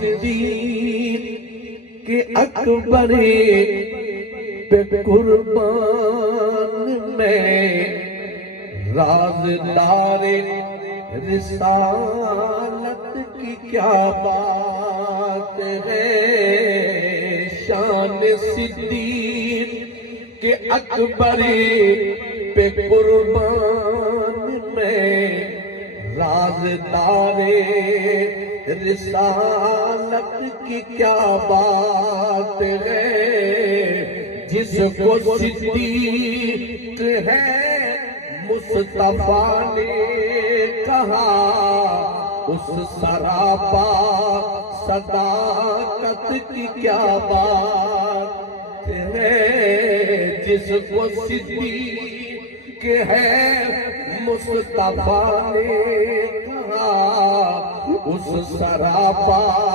صدیق کے اکبر پہ قربان میں رازدار رسالت کی کیا بات ہے شان صدیق کے اکبر پہ قربان میں رازدار رسالت کی کیا بات ہے جس کو صدیق ہے مصطفیٰ نے کہا اس سراپا صداقت کی کیا بات ہے جس کو صدیق ہے مصطفیٰ نے کہا اس سراپا